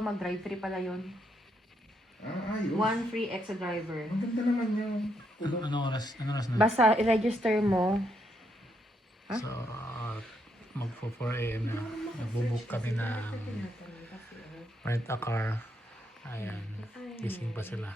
ikaw mag-drive, free pala yun. Ayos. One free extra driver. Ang ganda naman yun. Ano oras na? Basta i-register mo. So, magpo 4 AM na. Nagbubook kami ng rent a car. Ayan, gising pa sila.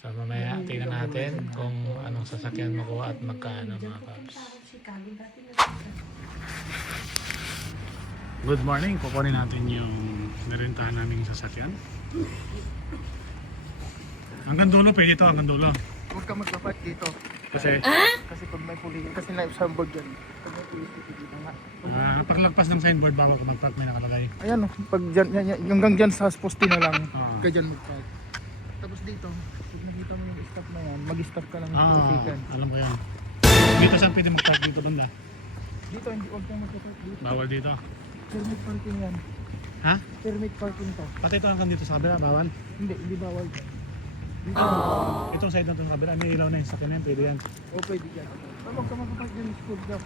So, mamaya tingnan natin kung anong sasakyan makuha at magkano mga paps. Good morning, kukunin natin yung narintahan naming sasakyan. Hanggang dulo, pwede ito hanggang dulo. Huwag ka magpapark dito. Kasi, Kasi pag may pulis, kasi na-signboard dyan. Pag may pulis dito nga. paglagpas ng signboard, bawal ka mag-park, may nakalagay. Ayan o, pag dyan, hanggang dyan sa poste na lang, ka dyan mag-park. Tapos dito, pag nakita mo yung stop na yan, mag-stop ka lang yung traffican. Alam ko yan. Dito saan pwede mag-park dito doon lang? Dito, hindi huwag kang magpapark dito. Bawal dito. Permit parking yan. Ha? Permit parking to. Pati ito hanggang dito sa kabila, bawal? Hindi bawal dyan. Dito, Itong side na ito sa kabila, may ilaw na yung sakyan na yan, pwede yan. o pwede dyan. Huwag ka magpapark dyan, school job.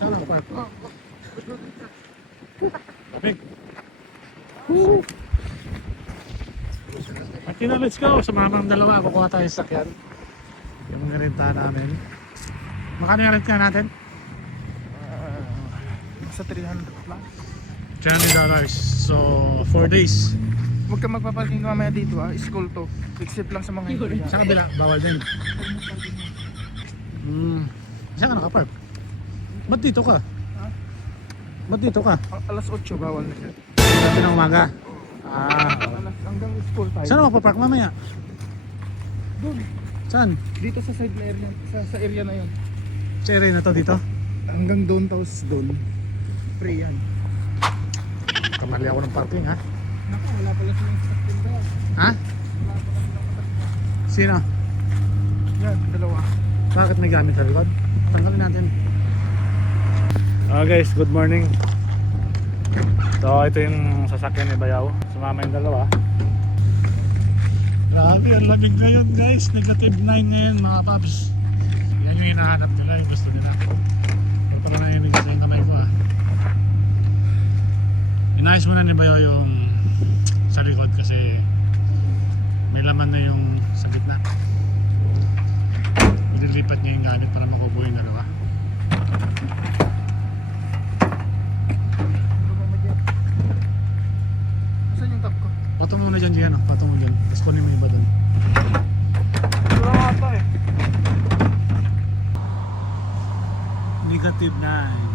Saan ako park? Big! Martina, let's go! Sumama ang dalawa, kukuha tayo sa sakyan. Yung narintahan namin. Makano yung rent ka natin? Sa 300 plus. $300. So, 4 days. Huwag ka magpaparking mamaya dito school to. Except lang sa mga hindi. Sa kabila, bawal din. Saan ka nakapark? Ba't dito ka? Ha? Ba't dito ka? Alas 8 bawal na siya. Dati ng umaga. Hanggang school tayo. Saan ako papark mamaya? Doon. Saan? Dito sa side na area, sa area na 'yon. Sa area na to dito? Hanggang doon tapos doon. Free yan. Kamali ako ng parking ha? Naku, wala pala silang sasakyan doon. Ha? Sino? Yan, dalawa. Bakit may gamit sa likod? Tanggalin natin. Guys, good morning. So ito yung sasakyan ni Bayaw. Sumama yung dalawa. Grabe, ang lamig ngayon guys. Negative 9 ngayon mga paps. Yan yung hinahanap nila, yung gusto nila. Huwag pala nainig sa yung kamay ko ha. Inayos muna ni Bayaw yung sa likod kasi may laman na yung sa gitna. Ililipat niya yung gamit para makukuha yung dalawa. Saan yung top ko? Pato muna dyan dyan, pato mo dyan. Tapos kunin mo yung iba dun. Wala nga ata eh. Negative 9.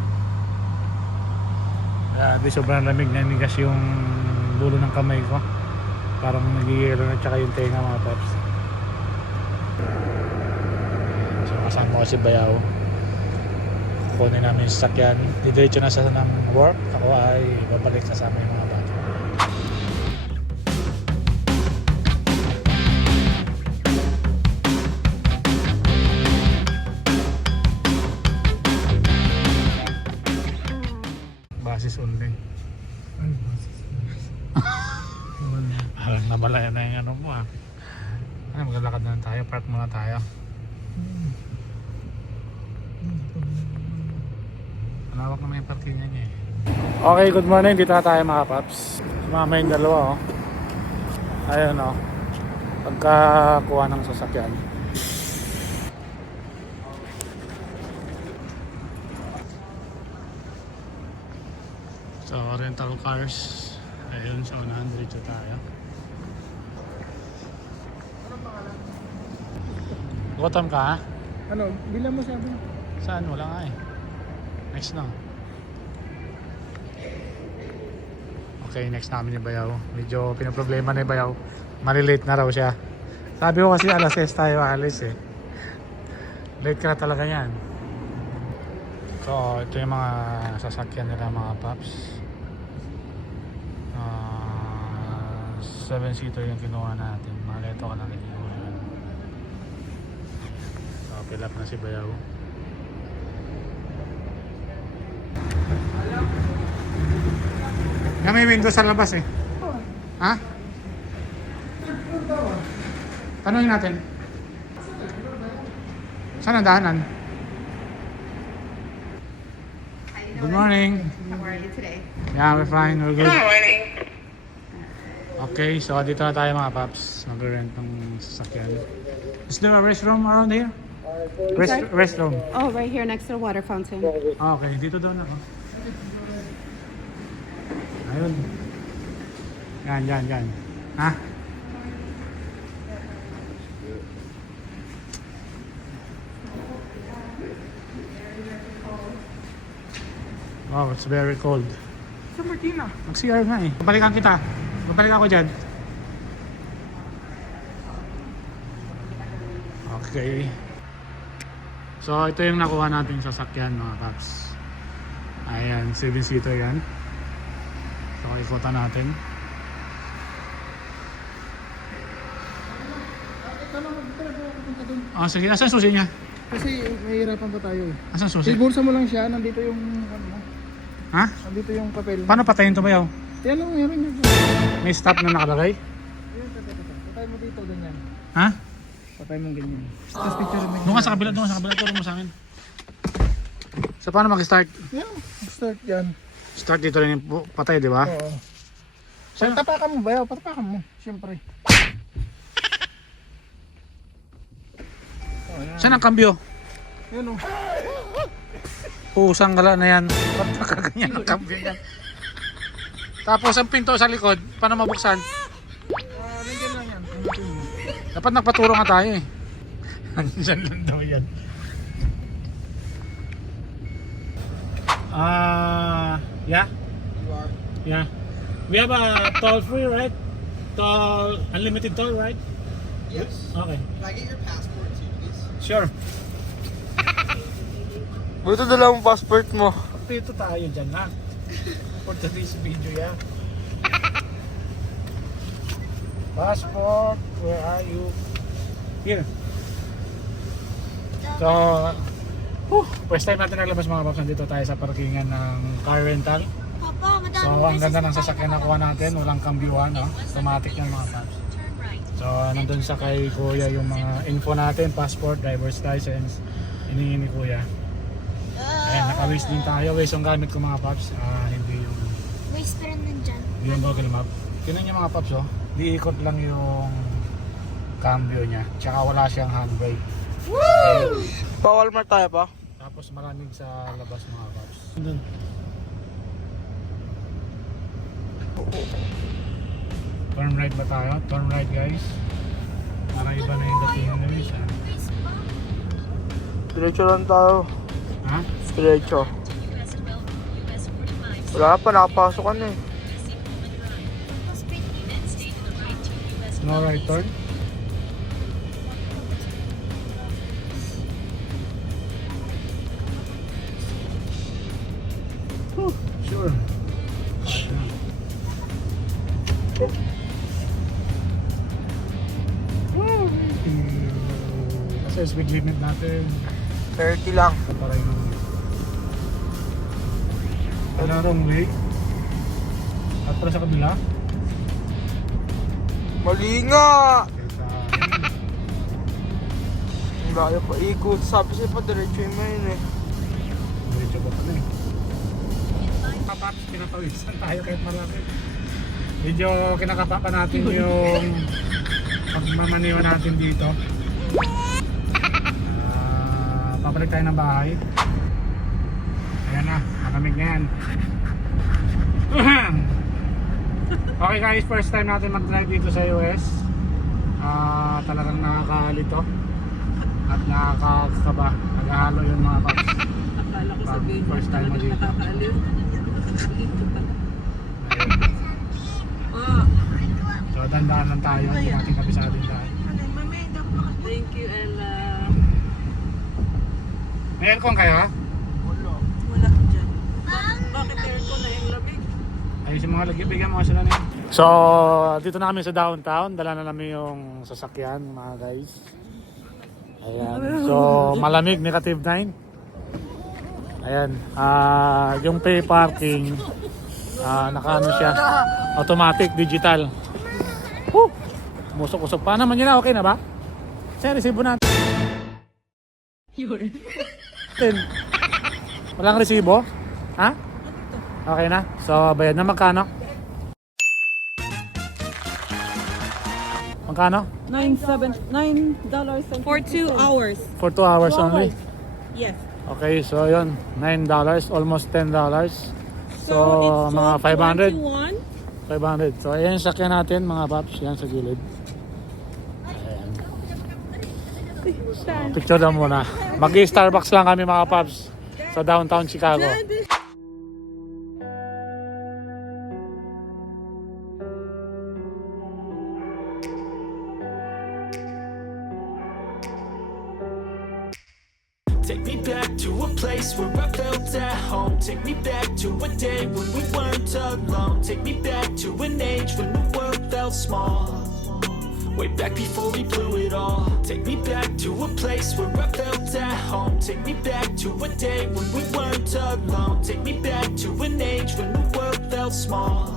Grabe, sobrang lamig na nigas yung dulo ng kamay ko. Parang nagigilo na tsaka yung tenga mga paps. So kasama ko si Bayaw. Kukunin namin yung sasakyan. Didiretso na sa ng work. Ako ay babalik kasama yung mga bata. Basis only. Ay, basis. Parang namalayan na yung ano mo ah. Ay, maglalakad na lang tayo. Park muna tayo. Malawak naman yung parking niya eh. Okay, good morning. Dito na tayo mga paps. Sumama yung dalawa oh. Ayun oh. Pagkakuha ng sasakyan. So, rental cars. Ayun, sa unahan dito tayo. Gutom ka ha? Ano, bilang mo sabi? Saan? Wala nga eh. Next na. Okay, next namin yung Bayaw. Medyo pinaproblema na yung Bayaw. Malilate na raw siya. Sabi ko kasi alas 6 tayo alis eh. Late ka na talaga yan. So, ito yung mga sasakyan nila mga paps. 7-seater yung kinuha natin. Maleto ka lang kinuha yan. So, fill up na si Bayaw. May window sa labas eh. Ha? Tanungin natin. Saan ang daanan? Hi, Good morning. How are you today? Yeah, we're fine. We're good. Okay, so dito na tayo mga paps. Mag-rent ng sasakyan. Is there a restroom around here? Restroom. Oh, right here next to the water fountain. Okay, dito daw na ako. Ayun. Yan. Ha? Wow, it's very cold. Sa Martina. Mag-CR nga eh. Babalikan kita. Babalik ako dyan. Okay. So, ito yung nakuha nating sasakyan mga paps. Ayan, 7-seater yan. So, ikota natin. Ah, sige. Asan susi niya? Kasi mahirapan pa tayo eh. Asan susi? Bulsa mo lang siya, nandito yung ano, Ha? nandito yung papel. Paano patayin ito bayaw? Yan lang, meron yun. May stop na nakalagay? Ayun, patay mo dito, ganyan. Ha? Patay mo ganyan. Tapos picture mo. Doon ka sa kabila, Turo mo sa akin. So, paano mag-start? Yan, start yan. Start dito rin yung patay, di ba? Oo. Saan? Tapakan mo ba yaw? Patapakan mo, siyempre. Oh, yan. Saan ang kambyo? Yan o. Pusang gala na yan. Ba't nakaganyan ang kambyo yan? Tapos ang pinto sa likod, paano mabuksan? Nandiyan lang yan. Dapat nagpaturo nga tayo eh. Nandiyan lang daw yan. Yeah? Yeah. We have a toll free, right? Toll, unlimited toll, right? Yes. Okay. Can I get your passport too, please? Sure. Buto dala mong passport mo. Dito tayo dyan ha. For today's video, yeah. Passport, where are you? Here. So, first time natin naglabas mga paps, nandito tayo sa parkingan ng car rental. Papa, madami So, ang ganda ng sasakyan na kuha natin, walang kambyuhan, no? Automatic yung mga paps. So, nandun sa kay kuya yung mga info natin, passport, driver's license, hinihingi ni kuya. Ayan, naka-waste din tayo. Waste yung gamit ko mga paps, hindi yung Waste pa rin nandyan. Hindi yung Google Map. Tingnan niyo mga paps, oh. Diikot lang yung cambio niya. Tsaka wala siyang handbrake. Pa-Walmart tayo pa? Tapos maraming sa labas mga paps. Dun. Turn right ba tayo? Turn right guys. Para iba na yung dating guys. Diretso lang tayo. Ha? Diretso. Wala pa, nakapasok ka na eh. No right turn? Sure. Kasi speed limit natin 30 lang. para yung wala wrong way at para sa kabila Mali nga! kaysa Ang layo pa ikot. Sabi siya pa diretso yung main eh. diretso ba pala eh papaps pinapawisan tayo kahit malaki medyo kinakapa pa natin yung pagmamaniwa natin dito pabalik tayo ng bahay ayan na, malamig na yan okay guys, first time natin mag-drive dito sa US talagang nakakalito at nakakakaba naghahalo yung mga paps Akala ko Pag sabihin niya first time mo talaga dito. nakakaaliw. so dandaan lang tayo yung ating kapisadin dahil Thank you, Ella. may aircon kayo ha? Wala ka dyan. Bakit aircon na yung lamig? Ayun yung mga lagi, bigyan mo sila niya. So, dito na kami sa downtown. Dala na namin yung sasakyan, mga guys. Ayan. So, malamig, negative 9. Ayan. Yung pay parking, nakaano siya. Automatic, digital. Woo! Musok-usok pa naman yun na. Okay na ba? Siya, resibo natin. Walang resibo? Ha? Okay na? So, bayad na magkano? Magkano? $9 for 2 hours. For 2 hours only? Yes. Okay, so yun, $9, almost $10. So, it's mga 500? 21. 500. So, ayan yung sakyan natin, mga paps. Yan sa gilid. Ayan. So, picture daw muna. Mag-Starbucks lang kami, mga paps, sa downtown Chicago. Take me back to a place where I felt at home. Take me back to a day when we weren't alone. Take me back to an age when the world felt small. Way back before we blew it all. Take me back to a place where I felt at home. Take me back to a day when we weren't alone. Take me back to an age when the world felt small.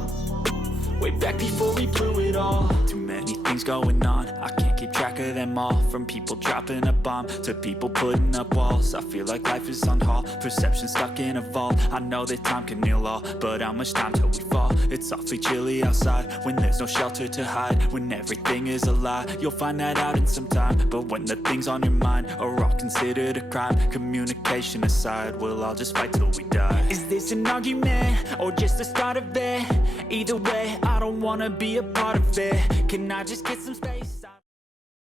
Way back before we blew it all. Too many things going on, I can't keep track of them all. From people dropping a bomb to people putting up walls. I feel like life is on hold, perception stuck in a vault. I know that time can heal all, but how much time till we fall? It's awfully chilly outside when there's no shelter to hide. When everything is a lie, you'll find that out in some time. But when the things on your mind are all considered a crime, communication aside, we'll all just fight till we die. Is this an argument or just the start of it? Either way, I don't wanna be a part of it. Can I just get some space?